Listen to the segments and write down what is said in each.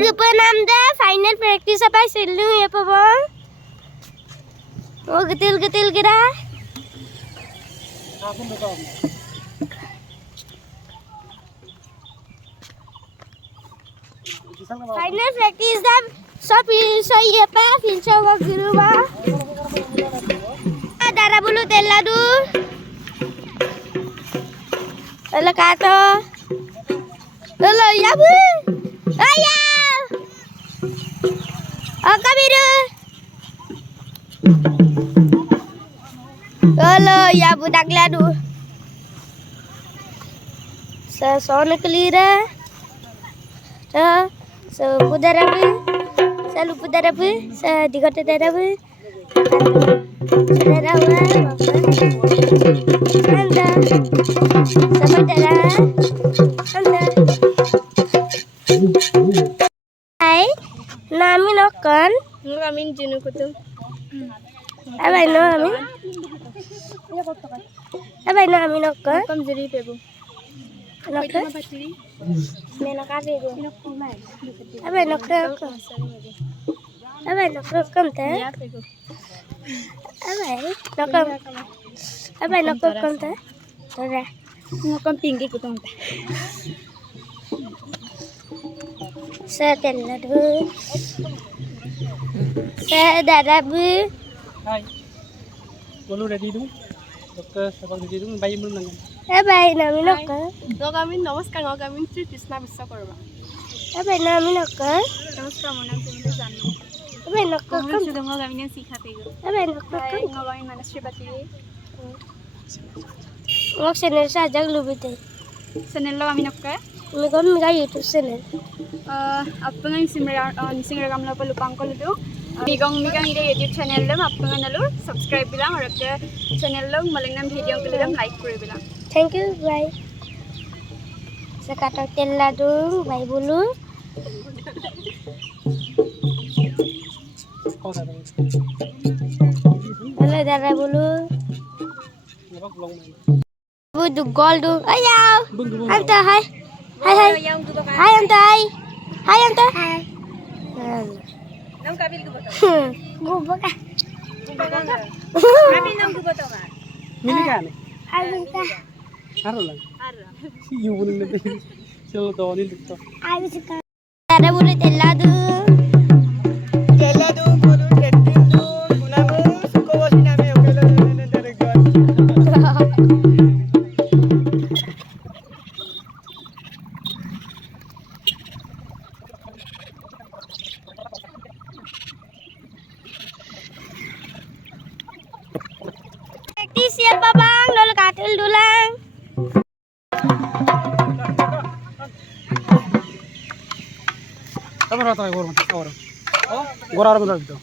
Berkepenam deh final practice apa selu ya Pak Bang? Oh getil-getil kira. Final practice dah so iya apa finca waktu rumah. Darah bulu teladu. Lalu kata. Lalu ya bu. Ayah. Kabiru. Lalu ya bu dak ladu. Soalnya kelira. Pudar apa? Selalu pudar apa? Dikata darah apa? Darah apa? Anda sampai darah. Anda. Hai, nami nokan. Ngamin jenu kutu. Apa ini nami? Apa ini nami nokan? Kam jadi pebu. Nokan? Menok apa itu? Apa nokan? Apa nokan teh? Apa nokan teh? Tora. Nokan tinggi kutu teh. Setelah itu, darah bu. Hai, bolu ready dulu. Dokter, sabang ready dulu. Bayi belum nanggung. Bayi nami nokan. Kami namaskar, kami Sri Krishna bisa korba. Nami nokan. Namaskar, mana sih janu. Nokan. Sudah mau kami yang sikhat itu. Nokan. Ngawain mana Sri Bati. Ngok channel saja lebih deh. Channel lo kami nokka. MIGOM MIGANG YouTube channel. Appun nising rekam lo pelupang ko ludo. MIGOM MIGANG ide YouTube channel lo appun nalu subscribe bilang और के channel lo malingnam video ko lidam like kore bilang. Thank you, bye. Sekarang teladu, bye bulu. Halo darah bulu. Bu du gol du. Ayaw. Anta hai. Hai. Hai anta hai. Hai anta. Hai. Nam kabil ko boto. Gubak ah. Kabil nam ko boto ka. Mili ka nih? Anta. Haro lang. Si Yun na din. Sila daw ni dito. Darah bulu teladu. Teladu bolu tetindu kunamu suko wasiname okelo ne deregan. Siapa bang? Lalu katil dulang. Apa rata gorong orang? Oh, gorar benar itu.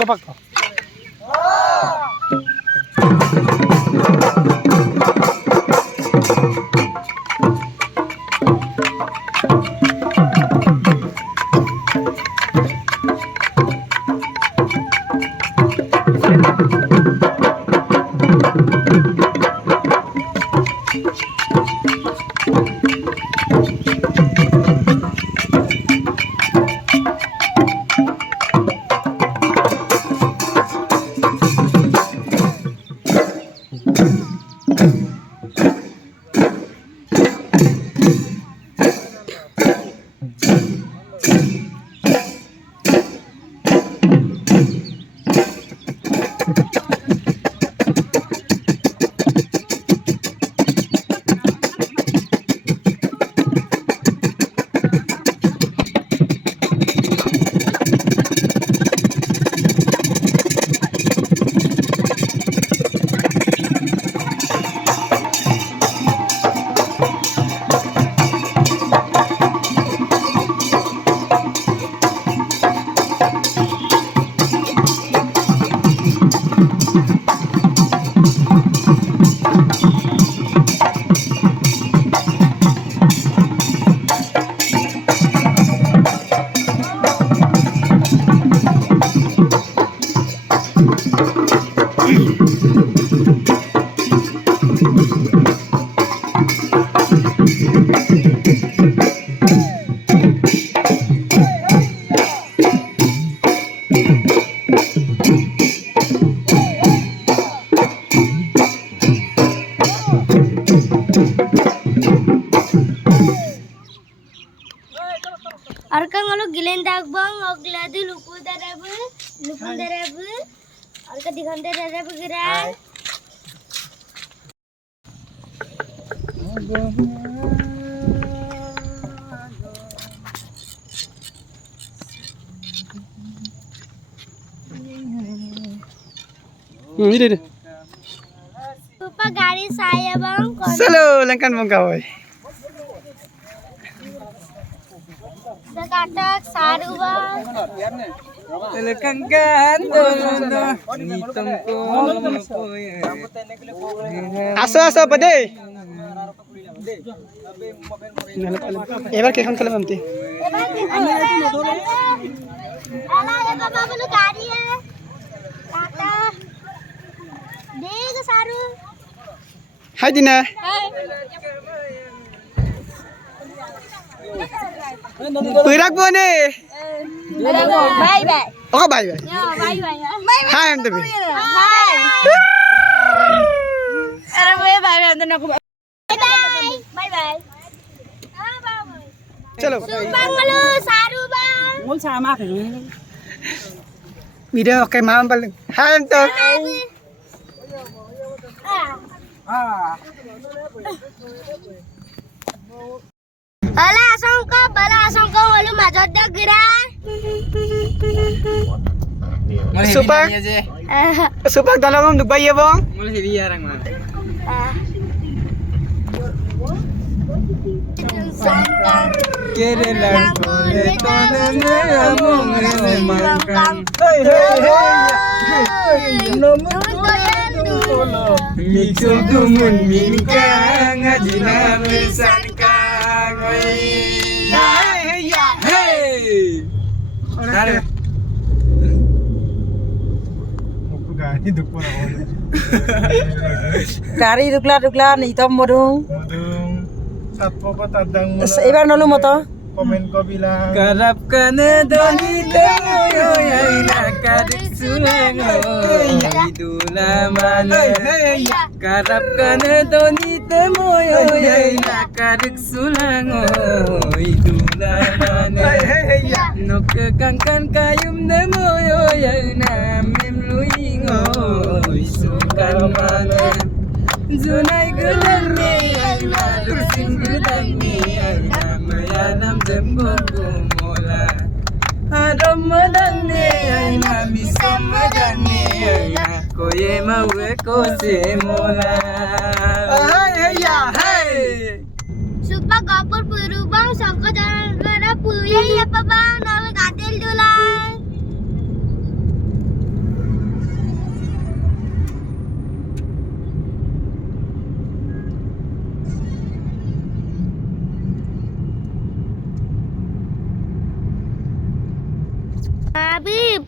Coba kau. Arkang ngalo gilen dagbang ogladi lupu darabu arka dikhante darabu gira Ini. lupa gari saya bang Selo langkan mong kawoy. sekatak saru bang Lekang gandong ngitung ko Aso pade. Ebar ke khon kala mamti. ala ya babu lu gari ya kata deg saru Hai Dina. Pirak mo ni. bye bye Oka bye bye. bye bye Hai am tabi. hai Ara bye bye nanti aku bye bye bye Chalo. bang lu saru bang muốn sao mà phải Video okay maam pal. Hai am to. Bala songko walu majot dah gira. Supak. Supak dalam duk bayi bang. mulai heavy orang mah kere lang kole tonne among mangkang hey Miksul tumun mingkang ajina bersangkang hey Tare Kari dukla ni tom modung Ebar nolu moto komen ko bilang Karap ka na donito ay nakadik sulango Idula mana Karap ka na donito mo ay nakadik sulango Idula mana Nukakangkan kayum na mo ay namim luingo Isukan mana Zunay gulang ni ay nadusin gulang ni ay namayanam jembok kumola Adam madang ni ay namisam madang ni ay na koye mawe ko se mola Hey Supa gapur puru bang songko jalan gara puya ya pa bang nawe katil dulan.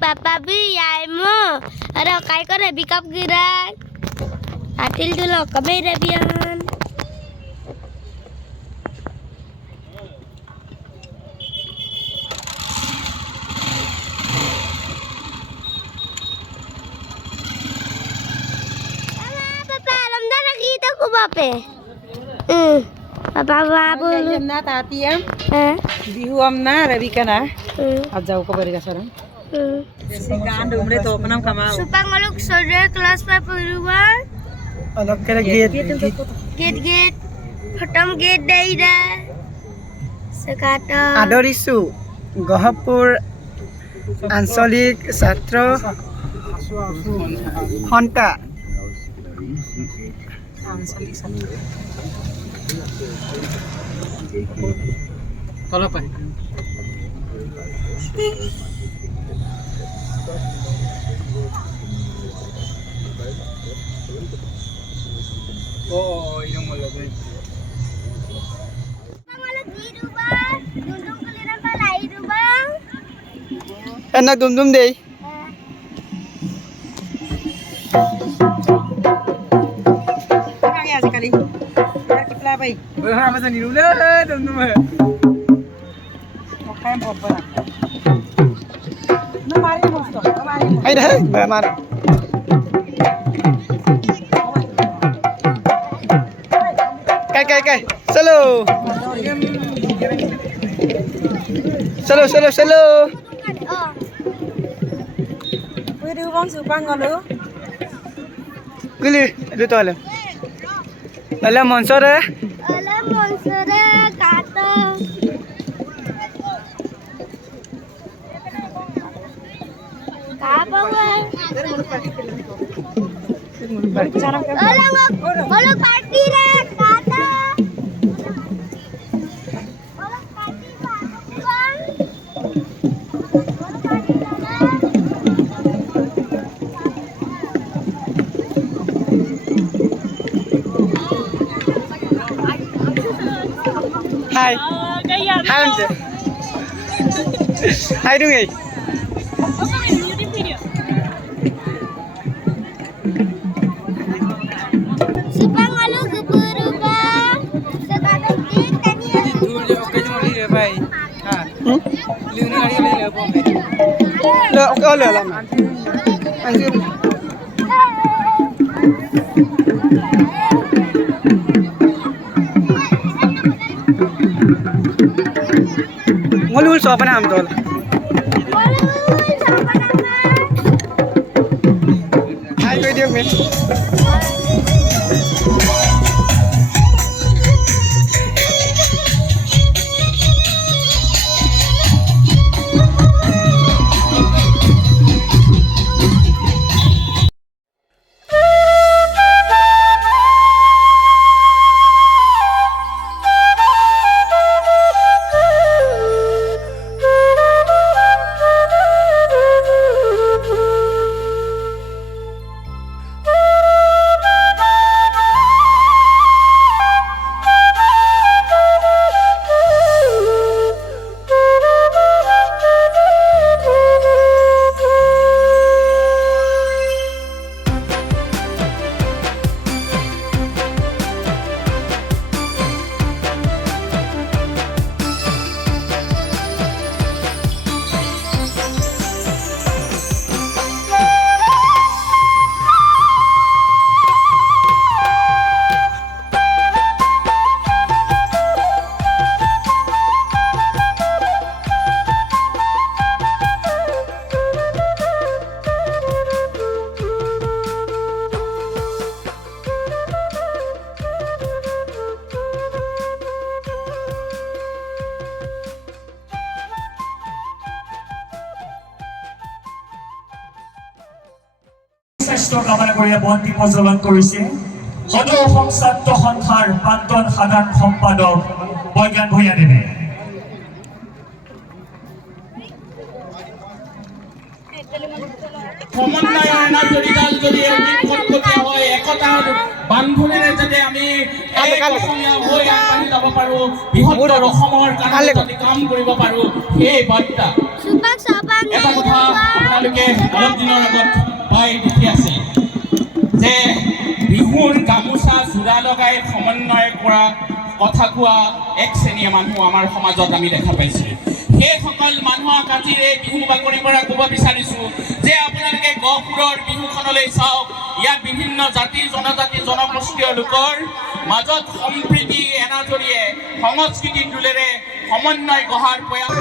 Papa bi yai mo ada kai ko re bikap gira atil dulu kabe re bian papa alam dah lagi tu ku bape papa babu na tati am eh bihu am na rabi kana ajau ko bari ka sarang si kan dumre to panam kama supang maluk soldier kelas 5 peruan Alok kara gate. gate khatam gate dai da sekata Adorisu Gahapur Ansolik Satro Honta tolong pa oh yung malagay maluk hidu bang dundung keliran pala hidu bang Anak dum deh. ya sekali kita apa berapa sani dulu teman-teman oke apa na mari mosto mari Ay dah, mar. Kai, selo. Selo selo selo. Oh. Pwede bang supang ngalo? Kili itu tu alam. Alam monster eh. Alam monster kata. Apa weh? Alam party re kata. Alam party bang. Hai. Hai Ante. Hai dong eh. Supang alu keburu bang. Sekarang kita ni. Dulu oke cuma lihat bai. Ha. Lihat ni hari ni apa bai? Lah oke oleh lah. Anjir. Ngolul so apa nama tol? Hai kau dia men. স্বাস্থ্য কামনা কৰি বন্তি প্ৰজ্বলন কৰিছে সদৌ অসম ছাত্ৰ সন্থাৰ প্ৰাক্তন সাধাৰণ সম্পাদক বৈজ্ঞান ভূঞাদেৱে সমন্বয়ৰ নাটৰিডাল যদি কটকটীয়া হয় একতাৰ বান্ধোনেৰে যাতে আমি অসমীয়া হৈ আগবাঢ়ি যাব পাৰোঁ বৃহত্তৰ অসমৰ কাৰণে যদি কাম কৰিব পাৰোঁ সেই বাৰ্তা এটা কথা আপোনালোকে অলপ দিনৰ আগত পাই দেখি আছিল যে বিহুৰ গামোচা যোৰা লগাই সমন্বয় কৰা কথা কোৱা এক শ্ৰেণীৰ মানুহ আমাৰ সমাজত আমি দেখা পাইছোঁ সেইসকল মানুহক আজি এই বিহু বাকৰিৰ পৰা ক'ব বিচাৰিছোঁ যে আপোনালোকে গহপুৰৰ বিহুখনলৈ চাওক ইয়াত বিভিন্ন জাতি জনজাতি জনগোষ্ঠীয় লোকৰ মাজত সম্প্ৰীতি এনাজৰীয়ে সংস্কৃতিৰ দোলেৰে সমন্বয় গঢ়াৰ প্ৰয়াস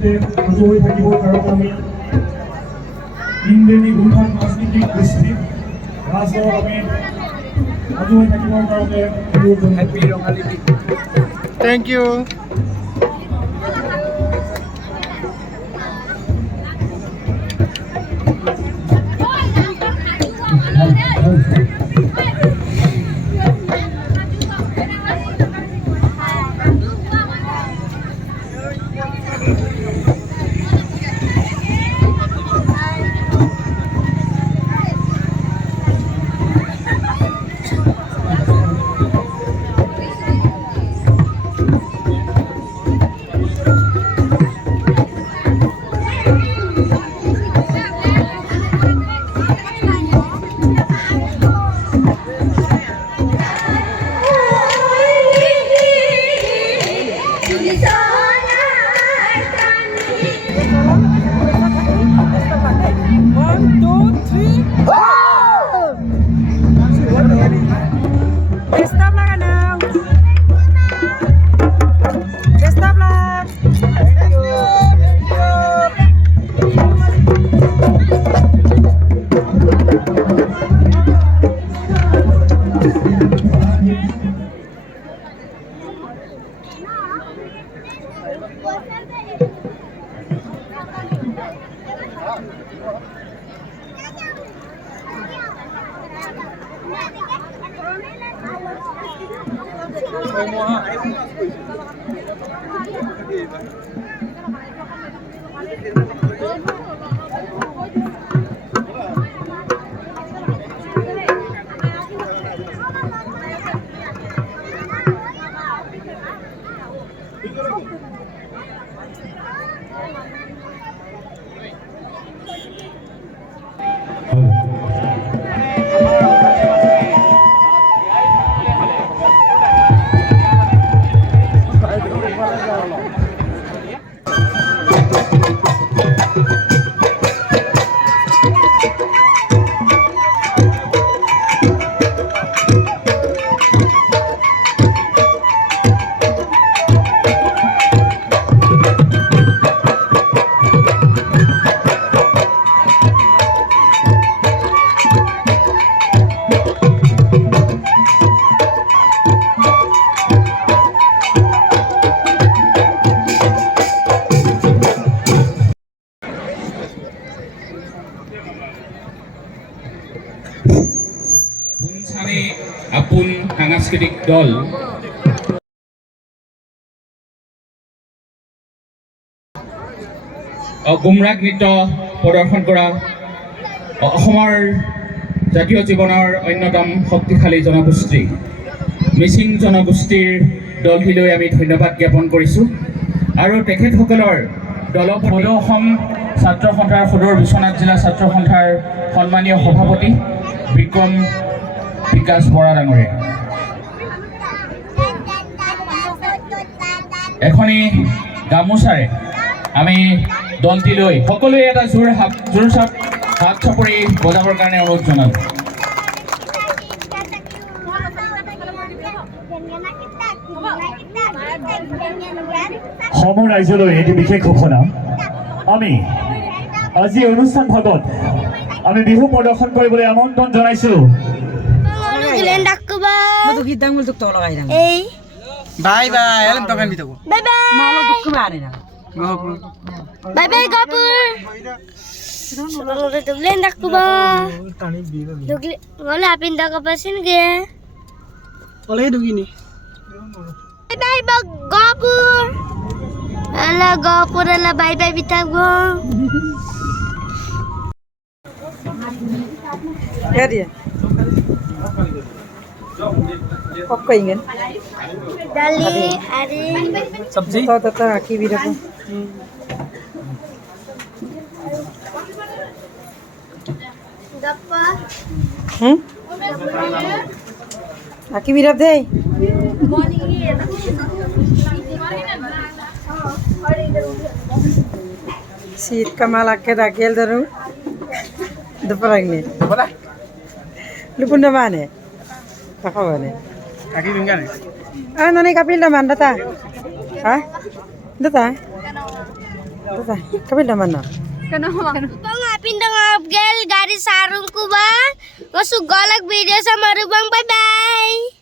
যাতে সাজু হৈ থাকিবৰ কাৰণে আমি ইংৰাজী গুণান সাংস্কৃতিক দৃষ্টিত ৰাজদৰক আমি সাজু হৈ থাকিবৰ কাৰণে happy Rongali Bihu thank you পুনচানে আপুন সাংস্কৃতিক দল গুমৰাগ নৃত্য প্ৰদৰ্শন কৰা অসমৰ জাতীয় জীৱনৰ অন্যতম শক্তিশালী জনগোষ্ঠী মিচিং জনগোষ্ঠীৰ দলটিলৈ আমি ধন্যবাদ জ্ঞাপন কৰিছোঁ আৰু তেখেতসকলৰ দলপতি অসম ছাত্ৰ সন্থাৰ সদৰ বিশ্বনাথ জিলা ছাত্ৰ সন্থাৰ সন্মানীয় সভাপতি বিক্ৰম বিকাশ বৰা ডাঙৰীয়া এখনি গামোচাৰে আমি দলটিলৈ সকলোৱে এটা জোৰ হাত চাপৰি বজাবৰ কাৰণে অনুৰোধ জনালোঁ সমৰ ৰাইজলৈ এটি বিশেষ ঘোষণা আমি আজি অনুষ্ঠান ভাগত আমি বিহু প্ৰদৰ্শন কৰিবলৈ আমন্ত্ৰণ জনাইছোঁ বাই বাই এলম দোকান দি থাকো বাই বাই মালো দুঃখ বানে না বাই বাই গপুর সবাই দুগলেন ডাকুবা দুগলে গলে আপিন দাকা পাসিন গে ওলে দুগিনি বাই বাই গপুর আলা গপুর আলা বাই বাই বিতাগো क्या दिया पक कहेंगे दाली अरे सब्जी तो आकी भी रखो गप्पा आकी भी रख दे सीट कमाल आके दाकेल दरू दोपहर बोला lupun naman eh pakawan eh Kaki tinggal. ano ni kapil naman data ha data Kami dah mana? Kenapa? Pengapin dong gel garis sarungku bang. Masuk golak video sama rubang. Bye bye.